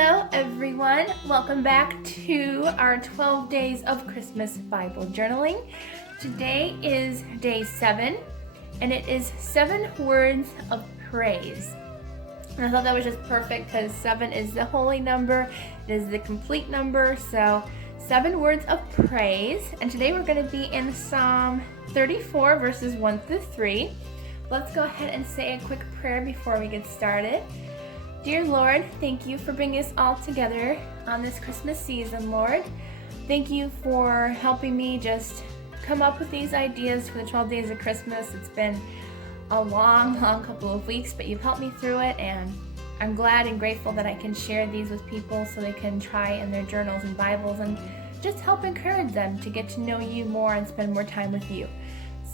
Hello everyone, welcome back to our 12 days of Christmas Bible journaling. Today is day 7 and it is 7 words of praise. And I thought that was just perfect because 7 is the holy number, it is the complete number, so 7 words of praise. And today we're going to be in Psalm 34 verses 1 through 3. Let's go ahead and say a quick prayer before we get started. Dear Lord, thank you for bringing us all together on this Christmas season, Lord. Thank you for helping me just come up with these ideas for the 12 days of Christmas. It's been a long couple of weeks, but you've helped me through it, and I'm glad and grateful that I can share these with people so they can try in their journals and Bibles and just help encourage them to get to know you more and spend more time with you.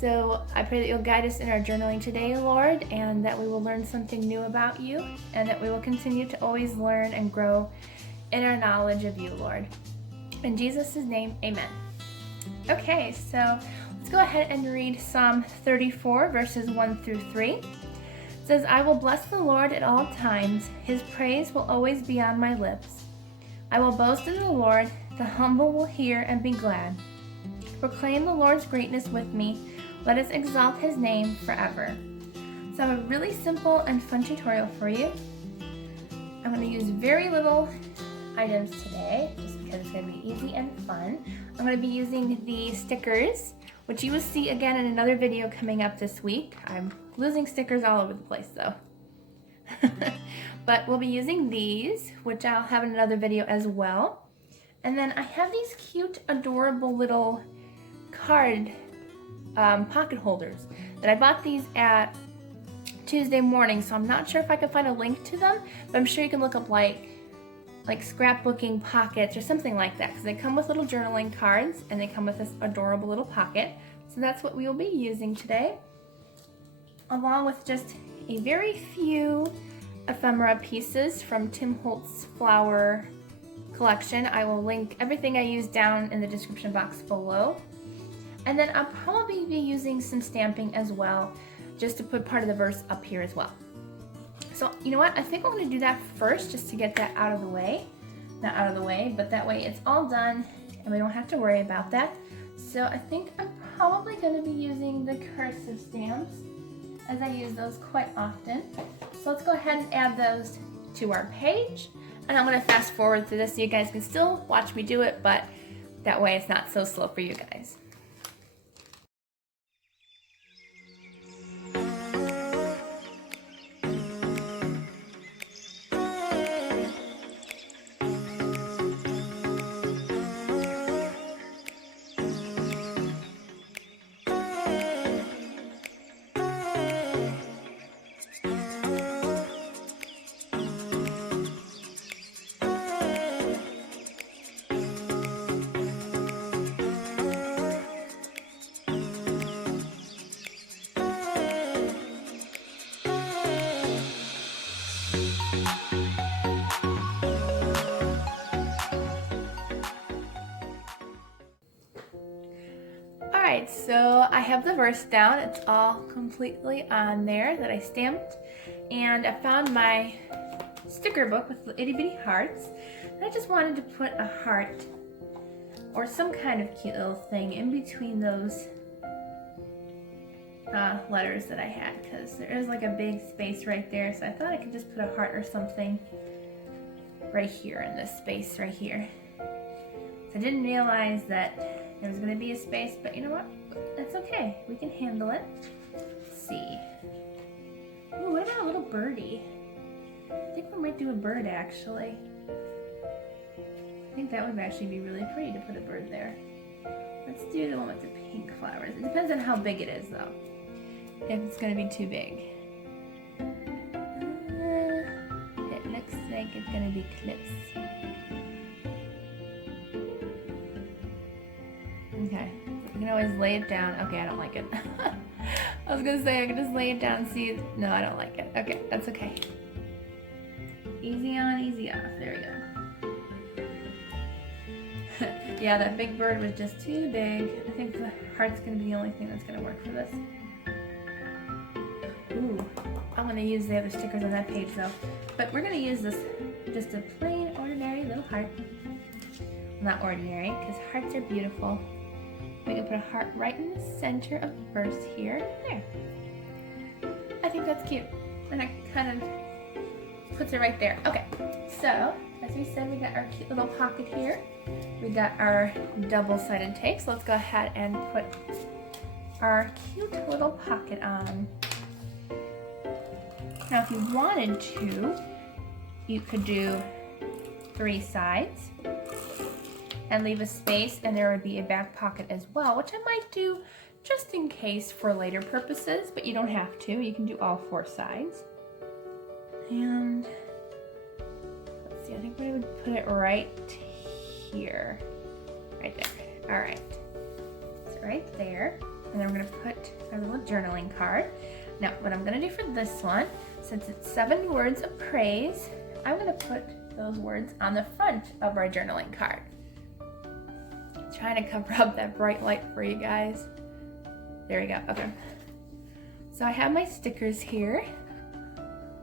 So I pray that you'll guide us in our journaling today, Lord, and that we will learn something new about you, and that we will continue to always learn and grow in our knowledge of you, Lord. In Jesus' name, amen. Okay, so let's go ahead and read Psalm 34, verses 1 through 3. It says, I will bless the Lord at all times. His praise will always be on my lips. I will boast in the Lord. The humble will hear and be glad. Proclaim the Lord's greatness with me. Let us exalt his name forever. So I have a really simple and fun tutorial for you. I'm going to use very little items today, just because it's going to be easy and fun. I'm going to be using the stickers, which you will see again in another video coming up this week. I'm losing stickers all over the place though. But we'll be using these, which I'll have in another video as well. And then I have these cute, adorable little card pocket holders that I bought these at Tuesday morning, so I'm not sure if I can find a link to them, but I'm sure you can look up like scrapbooking pockets or something like that, because they come with little journaling cards and they come with this adorable little pocket. So that's what we will be using today, along with just a very few ephemera pieces from Tim Holtz flower collection. I will link everything I use down in the description box below. And then I'll probably be using some stamping as well, just to put part of the verse up here as well. So you know what, I think I'm going to do that first just to get that out of the way. Not out of the way, but that way it's all done and we don't have to worry about that. So I think I'm probably going to be using the cursive stamps, as I use those quite often. So let's go ahead and add those to our page. And I'm going to fast forward through this so you guys can still watch me do it, but that way it's not so slow for you guys. Alright, so I have the verse down. It's all completely on there that I stamped. And I found my sticker book with itty bitty hearts. And I just wanted to put a heart or some kind of cute little thing in between those letters that I had, because there is like a big space right there. So I thought I could just put a heart or something right here in this space right here. So I didn't realize that there was going to be a space, but you know what? That's okay. We can handle it. Let's see. Ooh, what about a little birdie? I think we might do a bird, actually. I think that would actually be really pretty to put a bird there. Let's do the one with the pink flowers. It depends on how big it is, though. If it's going to be too big. It looks like it's going to be clips. Okay, you can always lay it down. Okay, I don't like it. I was gonna say I could just lay it down and see. No, I don't like it. Okay, that's okay. Easy on, easy off. There we go. Yeah, that big bird was just too big. I think the heart's gonna be the only thing that's gonna work for this. Ooh, I'm gonna use the other stickers on that page though. But we're gonna use this just a plain ordinary little heart. Not ordinary, because hearts are beautiful. We can put a heart right in the center of the verse here. There. I think that's cute. And it kind of puts it right there. Okay, so as we said, we got our cute little pocket here. We got our double-sided tape. So let's go ahead and put our cute little pocket on. Now, if you wanted to, you could do 3 sides and leave a space, and there would be a back pocket as well, which I might do just in case for later purposes, but you don't have to. You can do all 4 sides. And let's see, I think I would put it right here. Right there. All right. So right there. And then we're gonna put our little journaling card. Now, what I'm gonna do for this one, since it's 7 words of praise, I'm gonna put those words on the front of our journaling card. Trying to cover up that bright light for you guys. There we go, okay. So I have my stickers here.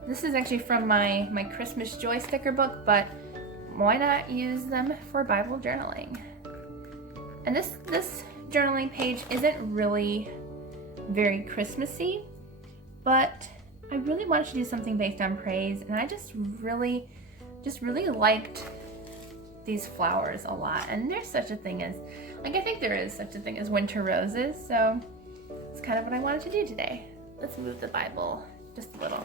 This is actually from my Christmas Joy sticker book, but why not use them for Bible journaling? And this journaling page isn't really very Christmassy, but I really wanted to do something based on praise, and I just really liked these flowers a lot. And there's such a thing as, like, I think there is such a thing as winter roses, so it's kind of what I wanted to do today. Let's move the Bible just a little.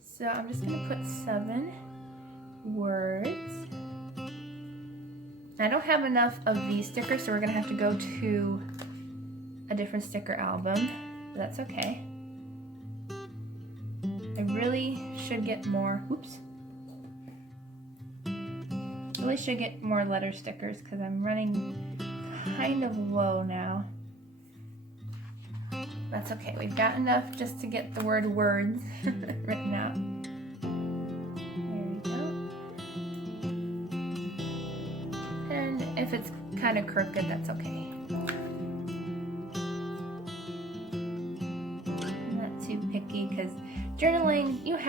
So I'm just gonna put 7 words. I don't have enough of these stickers, so we're gonna have to go to a different sticker album, but that's okay. I really should get more, really should get more letter stickers because I'm running kind of low now. That's okay, we've got enough just to get the word words written out. There we go. And if it's kind of crooked, that's okay. Not too picky, because journaling, you really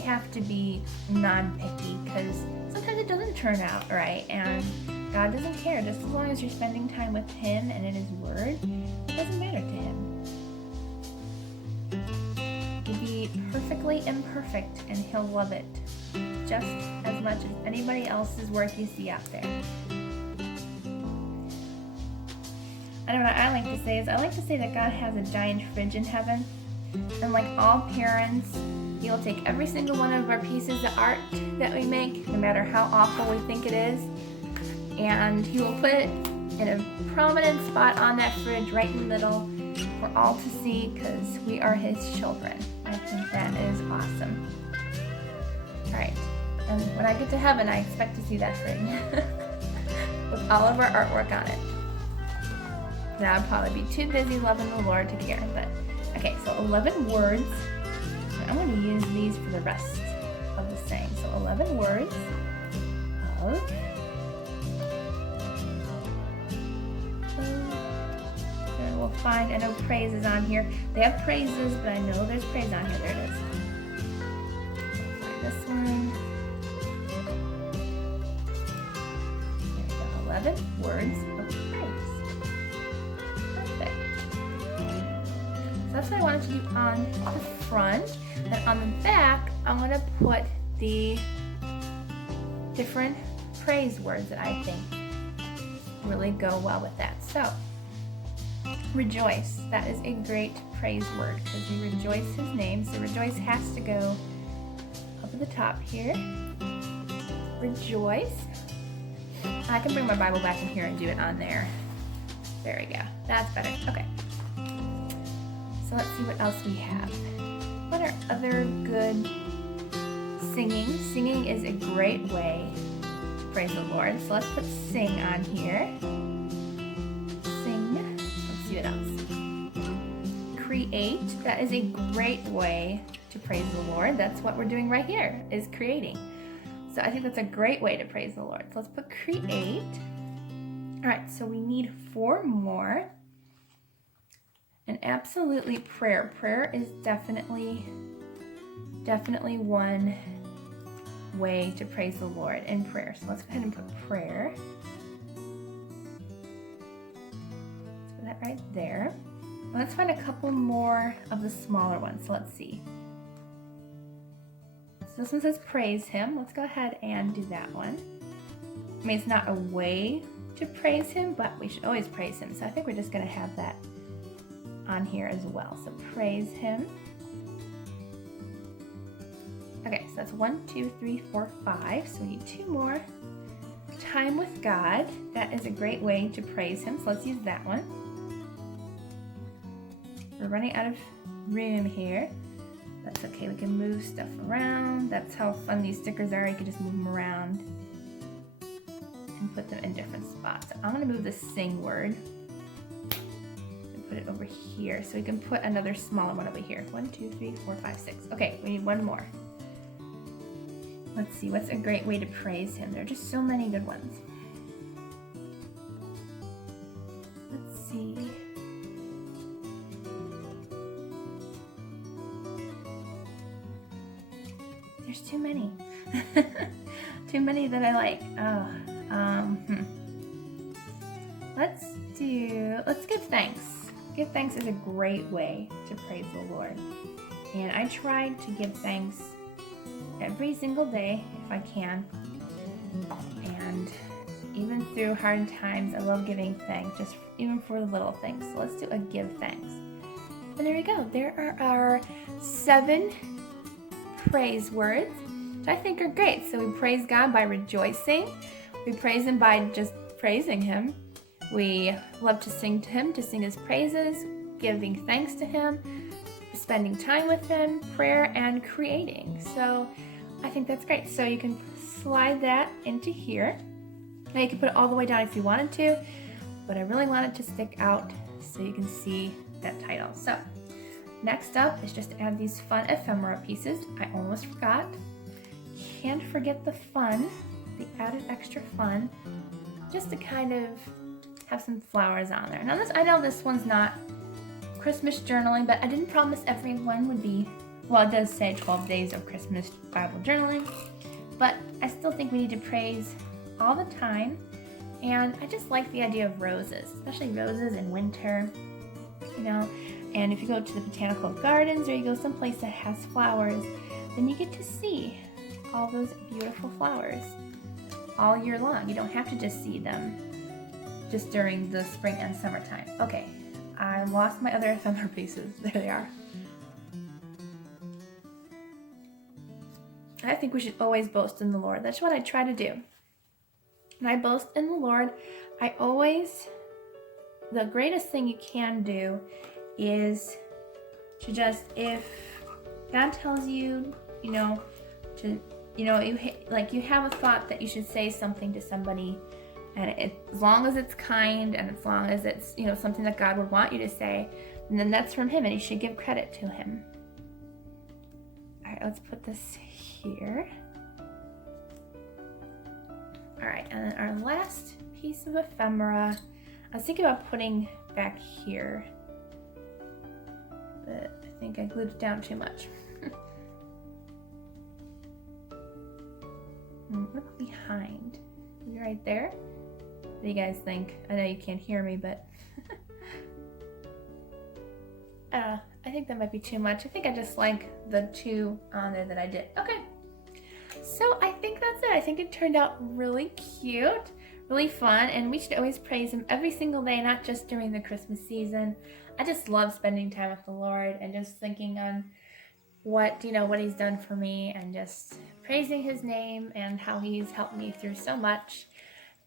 have to be non-picky, because sometimes it doesn't turn out right, and God doesn't care. Just as long as you're spending time with Him and in His Word, it doesn't matter to Him. You be perfectly imperfect, and He'll love it just as much as anybody else's work you see out there. I don't know what I like to say is, I like to say that God has a giant fridge in heaven, and like all parents, He will take every single one of our pieces of art that we make, no matter how awful we think it is, and He will put it in a prominent spot on that fridge right in the middle for all to see, because we are His children. I think that is awesome. Alright, and when I get to heaven, I expect to see that fridge with all of our artwork on it. Now I'd probably be too busy loving the Lord to care, but okay, so 11 words. I'm going to use these for the rest of the saying. So 11 words of and we'll find, I know praise is on here. They have praises, but I know there's praise on here. There it is. We'll find this one. There we go. 11 words of praise. Perfect. So that's what I wanted to do on the front. And on the back, I'm going to put the different praise words that I think really go well with that. So, rejoice. That is a great praise word because we rejoice His name. So rejoice has to go up at the top here. Rejoice. I can bring my Bible back in here and do it on there. There we go. That's better. Okay. So let's see what else we have. What are other good singing? Singing is a great way to praise the Lord. So let's put sing on here. Sing. Let's see what else. Create. That is a great way to praise the Lord. That's what we're doing right here, is creating. So I think that's a great way to praise the Lord. So let's put create. All right, so we need 4 more. And absolutely prayer. Prayer is definitely definitely one way to praise the Lord in prayer. So let's go ahead and put prayer. Let's put that right there. Let's find a couple more of the smaller ones. So let's see. So this one says praise him. Let's go ahead and do that one. I mean, it's not a way to praise him, but we should always praise him. So I think we're just going to have that on here as well. So praise him. Okay, so that's 1, 2, 3, 4, 5. So we need 2 more. Time with God. That is a great way to praise him. So let's use that one. We're running out of room here. That's okay. We can move stuff around. That's how fun these stickers are. You can just move them around and put them in different spots. So I'm going to move the sing word and put it over here. So we can put another smaller one over here. 1, 2, 3, 4, 5, 6. Okay, we need one more. Let's see, what's a great way to praise him? There are just so many good ones. Let's see. There's too many. Too many that I like. Let's give thanks. Give thanks is a great way to praise the Lord. And I try to give thanks every single day if I can. And even through hard times, I love giving thanks, just even for the little things. So let's do a give thanks. And there we go. There are our 7 praise words, which I think are great. So we praise God by rejoicing. We praise him by just praising him. We love to sing to him, to sing his praises, giving thanks to him, spending time with him, prayer, and creating. So I think that's great. So you can slide that into here. Now you can put it all the way down if you wanted to, but I really want it to stick out so you can see that title. So next up is just to add these fun ephemera pieces. I almost forgot. Can't forget the fun, the added extra fun, just to kind of have some flowers on there. Now I know this one's not Christmas journaling, but I didn't promise everyone would be, well, it does say 12 days of Christmas Bible journaling, but I still think we need to praise all the time. And I just like the idea of roses, especially roses in winter, you know. And if you go to the botanical gardens or you go someplace that has flowers, then you get to see all those beautiful flowers all year long. You don't have to just see them just during the spring and summertime. Okay, I lost my other ephemera pieces. There they are. I think we should always boast in the Lord. That's what I try to do. When I boast in the Lord, the greatest thing you can do is to just, if God tells you, you have a thought that you should say something to somebody, and as long as it's kind and as long as it's, something that God would want you to say, and then that's from him and you should give credit to him. All right, let's put this here. All right, and then our last piece of ephemera, I was thinking about putting back here, but I think I glued it down too much. Look behind. Is it right there? What do you guys think? I know you can't hear me, but I think that might be too much. I think I just like the 2 on there that I did. Okay. So I think that's it. I think it turned out really cute, really fun, and we should always praise him every single day, not just during the Christmas season. I just love spending time with the Lord and just thinking on what he's done for me and just praising his name and how he's helped me through so much.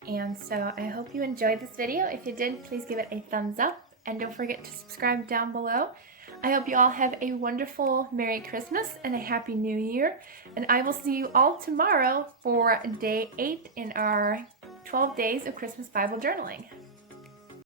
And so I hope you enjoyed this video. If you did, please give it a thumbs up and don't forget to subscribe down below. I hope you all have a wonderful Merry Christmas and a Happy New Year. And I will see you all tomorrow for day 8 in our 12 days of Christmas Bible journaling.